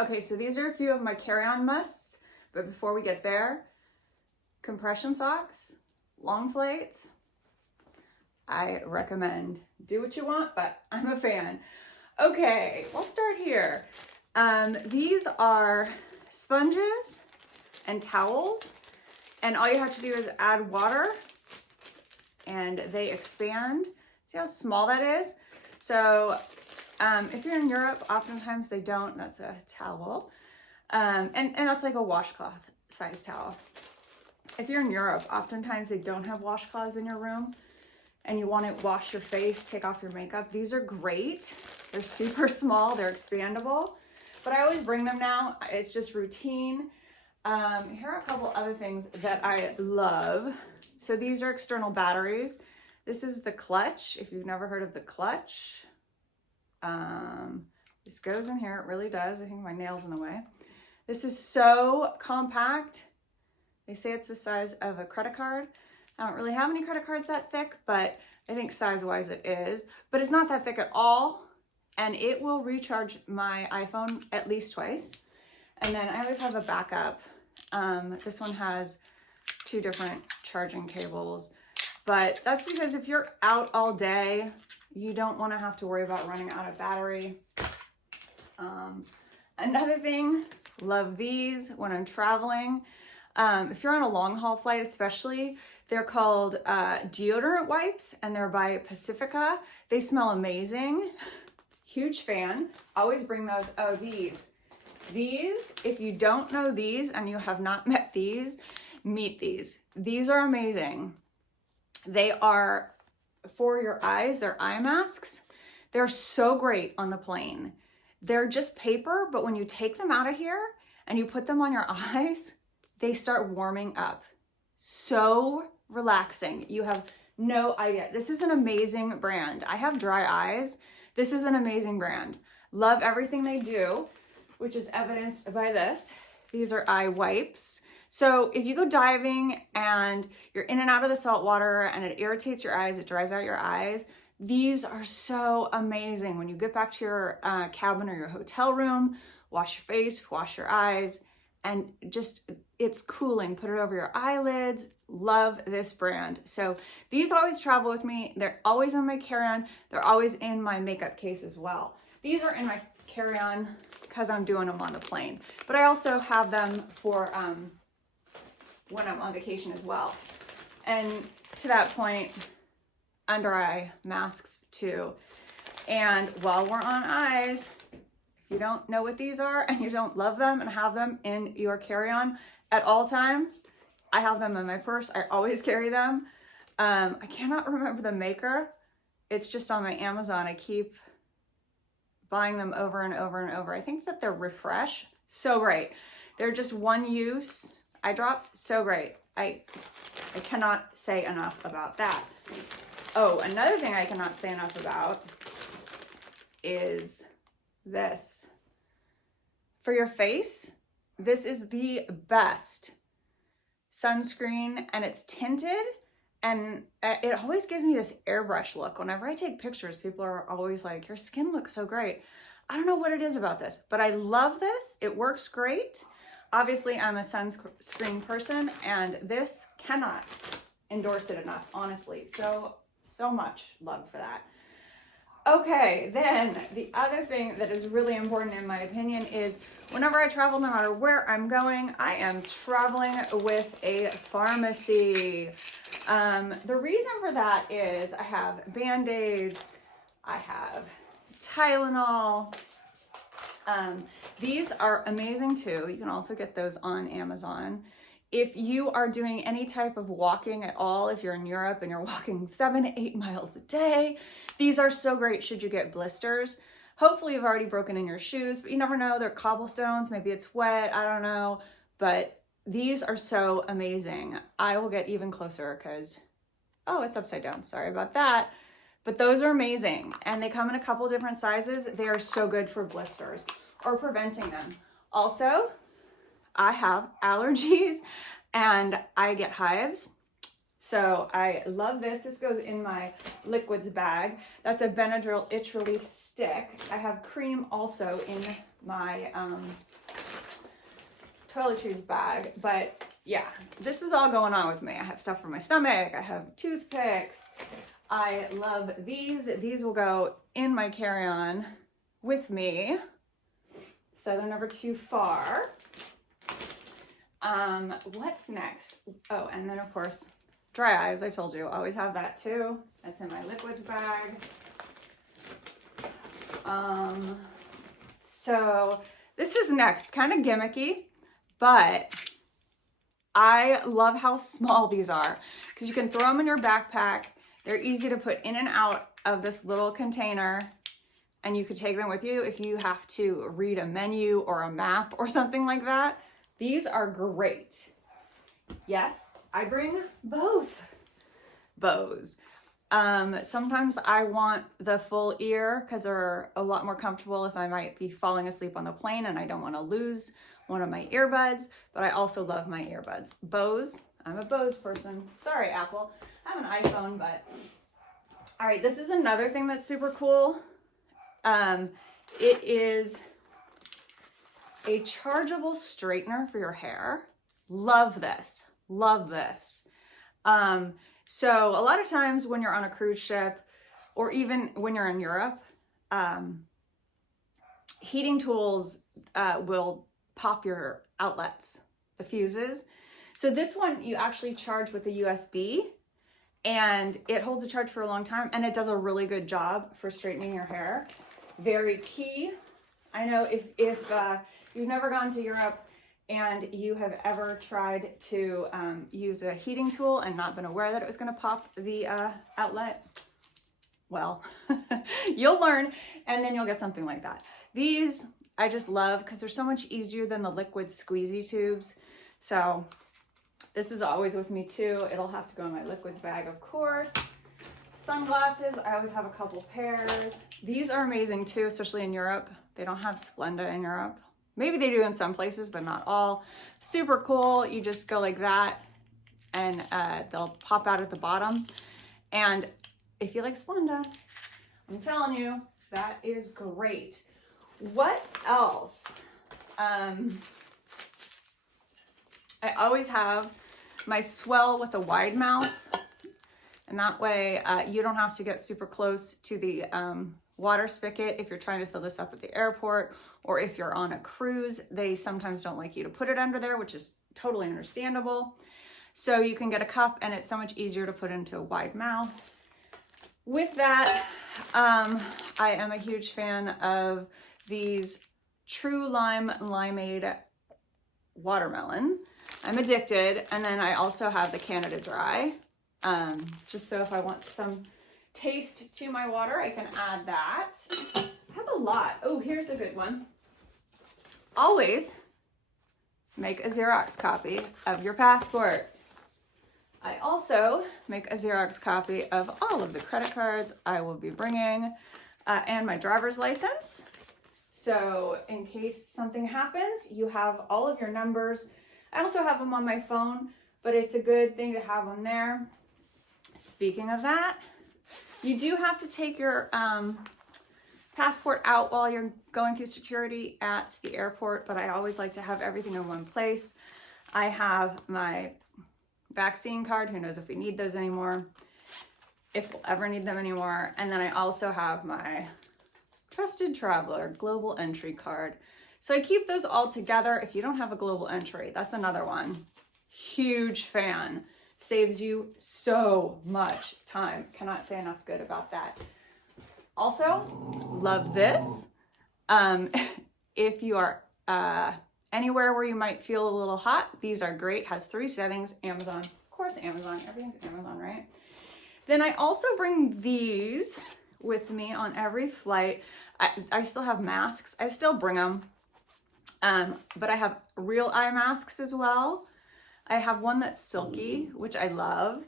Okay, so these are a few of my carry-on musts, but before we get there, compression socks, long flights, I recommend. Do what you want, but I'm a fan. Okay, we'll start here. These are sponges and towels, and all you have to do is add water and they expand. See how small that is? So if you're in Europe, oftentimes they don't. That's a towel. And that's like a washcloth size towel. If you're in Europe, oftentimes they don't have washcloths in your room and you want to wash your face, take off your makeup. These are great. They're super small, they're expandable, but I always bring them now. It's just routine. Here are a couple other things that I love. So these are external batteries. This is the clutch. If you've never heard of the clutch, this goes in here. It really does. I think my nail's in the way. This is so compact. They say it's the size of a credit card. I don't really have any credit cards that thick, but I think size-wise it is. But it's not that thick at all, and it will recharge my iPhone at least twice. And then I always have a backup. This one has 2 different charging cables, but that's because if you're out all day, you don't want to have to worry about running out of battery. Another thing, love these when I'm traveling. If you're on a long haul flight, especially, they're called deodorant wipes, and they're by Pacifica. They smell amazing. Huge fan. Always bring those. Oh, these, if you don't know these and you have not met these, meet these. These are amazing. They are for your eyes. They're eye masks. They're so great on the plane. They're just paper, but when you take them out of here and you put them on your eyes, they start warming up. So relaxing. You have no idea. This is an amazing brand. I have dry eyes. This is an amazing brand. Love everything they do, which is evidenced by this. These are eye wipes. So if you go diving and you're in and out of the salt water and it irritates your eyes, it dries out your eyes, these are so amazing. When you get back to your cabin or your hotel room, wash your face, wash your eyes, and just, it's cooling. Put it over your eyelids. Love this brand. So these always travel with me. They're always in my carry-on. They're always in my makeup case as well. These are in my carry-on because I'm doing them on the plane, but I also have them for when I'm on vacation as well. And to that point, under eye masks too. And while we're on eyes, if you don't know what these are and you don't love them and have them in your carry-on at all times, I have them in my purse. I always carry them. I cannot remember the maker. It's just on my Amazon. I keep buying them over and over and over. I think that they're Refresh. So great. They're just one use eye drops. So great. I cannot say enough about that. Oh, another thing I cannot say enough about is this. For your face, this is the best sunscreen, and it's tinted, and it always gives me this airbrush look. Whenever I take pictures, people are always like, your skin looks so great. I don't know what it is about this, but I love this. It works great. Obviously, I'm a sunscreen person, and this cannot endorse it enough, honestly. So much love for that. Okay, then the other thing that is really important in my opinion is whenever I travel, no matter where I'm going, I am traveling with a pharmacy. The reason for that is I have Band-Aids, I have Tylenol. These are amazing too. You can also get those on Amazon. If you are doing any type of walking at all, if you're in Europe and you're walking 7 to 8 miles a day, these are so great should you get blisters. Hopefully you've already broken in your shoes, but you never know. They're cobblestones, maybe it's wet, I don't know. But these are so amazing. I will get even closer because, oh, it's upside down. Sorry about that. But those are amazing. And they come in a couple different sizes. They are so good for blisters or preventing them. Also, I have allergies and I get hives. So I love this. This goes in my liquids bag. That's a Benadryl itch relief stick. I have cream also in my toiletries bag. But yeah, this is all going on with me. I have stuff for my stomach. I have toothpicks. I love these. These will go in my carry-on with me, so they're never too far. What's next? Oh, and then of course, dry eyes. I told you, always have that too. That's in my liquids bag. So this is next, kind of gimmicky, but I love how small these are because you can throw them in your backpack. They're easy to put in and out of this little container, and you could take them with you if you have to read a menu or a map or something like that. These are great. Yes, I bring both Bose. Sometimes I want the full ear because they're a lot more comfortable if I might be falling asleep on the plane and I don't want to lose one of my earbuds, but I also love my earbuds. Bose, I'm a Bose person. Sorry, Apple. I have an iPhone, but all right, this is another thing that's super cool. It is a chargeable straightener for your hair. Love this, love this. So a lot of times when you're on a cruise ship or even when you're in Europe, heating tools will pop your outlets, the fuses. So this one you actually charge with a USB, and it holds a charge for a long time, and it does a really good job for straightening your hair. Very key. I know if you've never gone to Europe and you have ever tried to use a heating tool and not been aware that it was going to pop the outlet, well, you'll learn, and then you'll get something like that. These I just love because they're so much easier than the liquid squeezy tubes. So this is always with me too. It'll have to go in my liquids bag, of course. Sunglasses, I always have a couple pairs. These are amazing too, especially in Europe. They don't have Splenda in Europe. Maybe they do in some places, but not all. Super cool. You just go like that and they'll pop out at the bottom. And if you like Splenda, I'm telling you, that is great. What else? I always have my Swell with a wide mouth, and that way you don't have to get super close to the water spigot if you're trying to fill this up at the airport, or if you're on a cruise. They sometimes don't like you to put it under there, which is totally understandable. So you can get a cup, and it's so much easier to put into a wide mouth. With that, I am a huge fan of these True Lime Limeade Watermelon. I'm addicted. And then I also have the Canada Dry, just so if I want some taste to my water, I can add that. I have a lot. Oh, here's a good one. Always make a Xerox copy of your passport. I also make a Xerox copy of all of the credit cards I will be bringing and my driver's license. So in case something happens, you have all of your numbers. I also have them on my phone, but it's a good thing to have them there. Speaking of that, you do have to take your passport out while you're going through security at the airport, but I always like to have everything in one place. I have my vaccine card. Who knows if we need those anymore, if we'll ever need them anymore. And then I also have my Trusted Traveler Global Entry card. So I keep those all together. If you don't have a global entry, that's another one. Huge fan. Saves you so much time. Cannot say enough good about that. Also, love this. If you are anywhere where you might feel a little hot, these are great. Has 3 settings. Amazon. Of course, Amazon. Everything's Amazon, right? Then I also bring these with me on every flight. I still have masks. I still bring them. But I have real eye masks as well. I have one that's silky, which I love.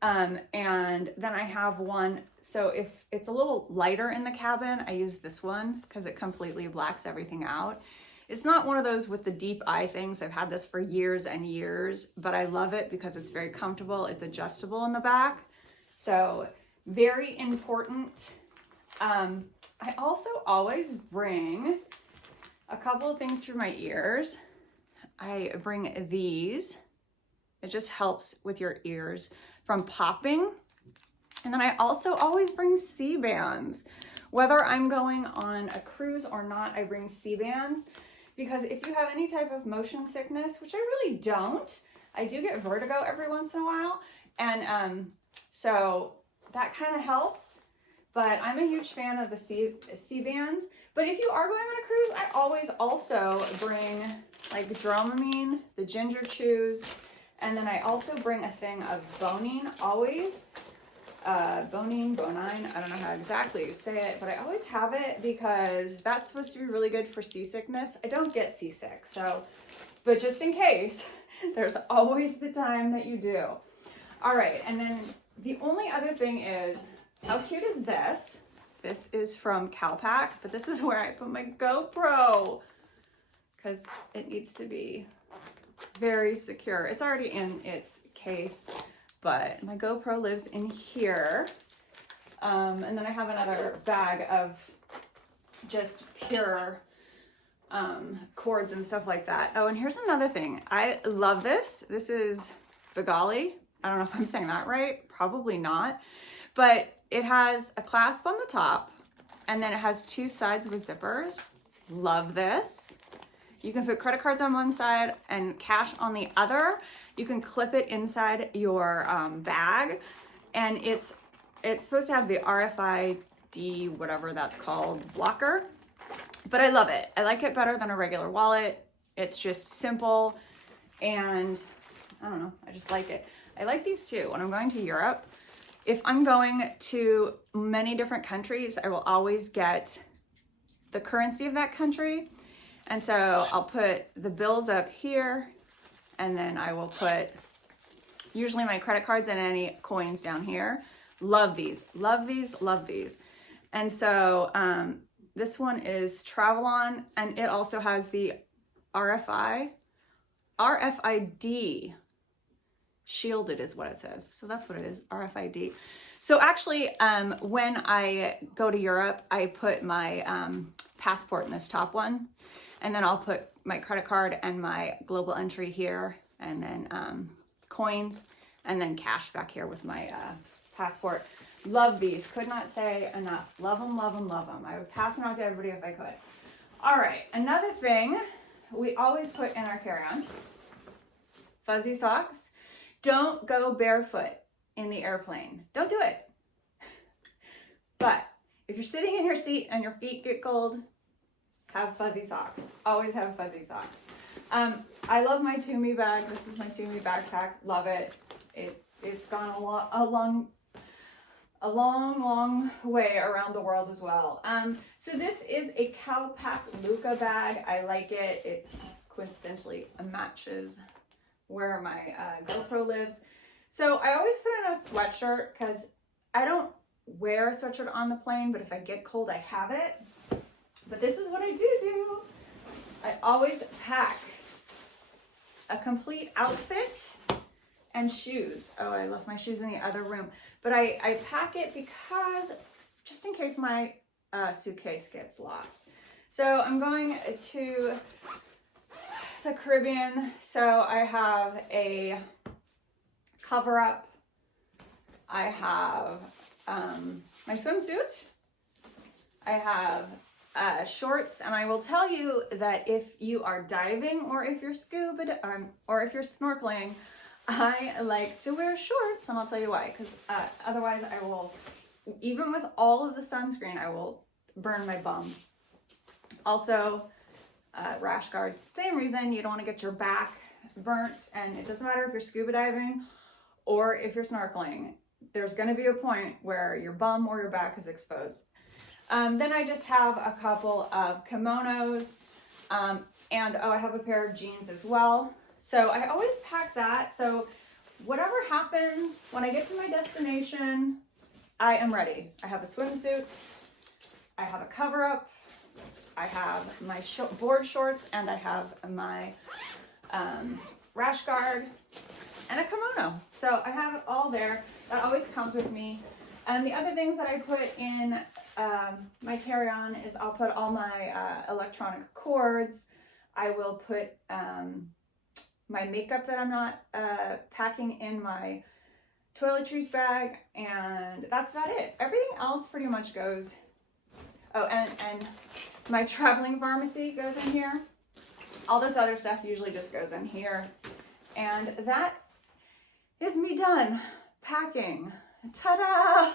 And then I have one, so if it's a little lighter in the cabin, I use this one because it completely blacks everything out. It's not one of those with the deep eye things. I've had this for years and years, but I love it because it's very comfortable. It's adjustable in the back. So very important. I also always bring A couple of things for my ears. I bring these. It just helps with your ears from popping. And then I also always bring C-bands. Whether I'm going on a cruise or not, I bring C-bands because if you have any type of motion sickness, which I really don't, I do get vertigo every once in a while. And so that kind of helps, but I'm a huge fan of the C-bands. But if you are going on a cruise, I always also bring like Dramamine, the ginger chews, and then I also bring a thing of Bonine, always. Bonine, I don't know how exactly to say it, but I always have it because that's supposed to be really good for seasickness. I don't get seasick, so, but just in case, there's always the time that you do. All right, and then the only other thing is, how cute is this? This is from CALPAK, but this is where I put my GoPro because it needs to be very secure. It's already in its case, but my GoPro lives in here. And then I have another bag of just pure cords and stuff like that. Oh, and here's another thing. I love this. This is Baggallini. I don't know if I'm saying that right. Probably not. But it has a clasp on the top, and then it has two sides with zippers. Love this. You can put credit cards on one side and cash on the other. You can clip it inside your bag, and it's supposed to have the RFID, whatever that's called, blocker. But I love it. I like it better than a regular wallet. It's just simple, and I don't know, I just like it. I like these too. When I'm going to Europe, if I'm going to many different countries, I will always get the currency of that country. And so I'll put the bills up here, and then I will put usually my credit cards and any coins down here. Love these, love these, love these. And so this one is Travelon, and it also has the RFID. Shielded is what it says. So that's what it is, RFID. So actually, when I go to Europe, I put my passport in this top one, and then I'll put my credit card and my global entry here, and then coins, and then cash back here with my passport. Love these, could not say enough. Love them, love them, love them. I would pass them out to everybody if I could. All right, another thing we always put in our carry-on, fuzzy socks. Don't go barefoot in the airplane. Don't do it. But if you're sitting in your seat and your feet get cold, have fuzzy socks. Always have fuzzy socks. I love my Tumi bag. This is my Tumi backpack. Love it. It's gone a long way around the world as well. So this is a CALPAK Luka bag. I like it. It coincidentally matches where my GoPro lives. So I always put in a sweatshirt because I don't wear a sweatshirt on the plane, but if I get cold, I have it. But this is what I do. I always pack a complete outfit and shoes. Oh, I left my shoes in the other room. But I pack it because just in case my suitcase gets lost. So I'm going to the Caribbean, so I have a cover up, I have my swimsuit, I have shorts, and I will tell you that if you are diving or if you're or if you're snorkeling, I like to wear shorts, and I'll tell you why, because otherwise I will, even with all of the sunscreen, I will burn my bum. Also, rash guard, same reason. You don't want to get your back burnt, and it doesn't matter if you're scuba diving or if you're snorkeling. There's going to be a point where your bum or your back is exposed. Then I just have a couple of kimonos, and oh, I have a pair of jeans as well. So I always pack that. So whatever happens, when I get to my destination, I am ready. I have a swimsuit, I have a cover up, I have my board shorts, and I have my rash guard and a kimono. So I have it all there. That always comes with me. And the other things that I put in my carry-on is I'll put all my electronic cords. I will put my makeup that I'm not packing in my toiletries bag, and that's about it. Everything else pretty much goes. Oh, and my traveling pharmacy goes in here. All this other stuff usually just goes in here. And that is me done packing. Ta-da!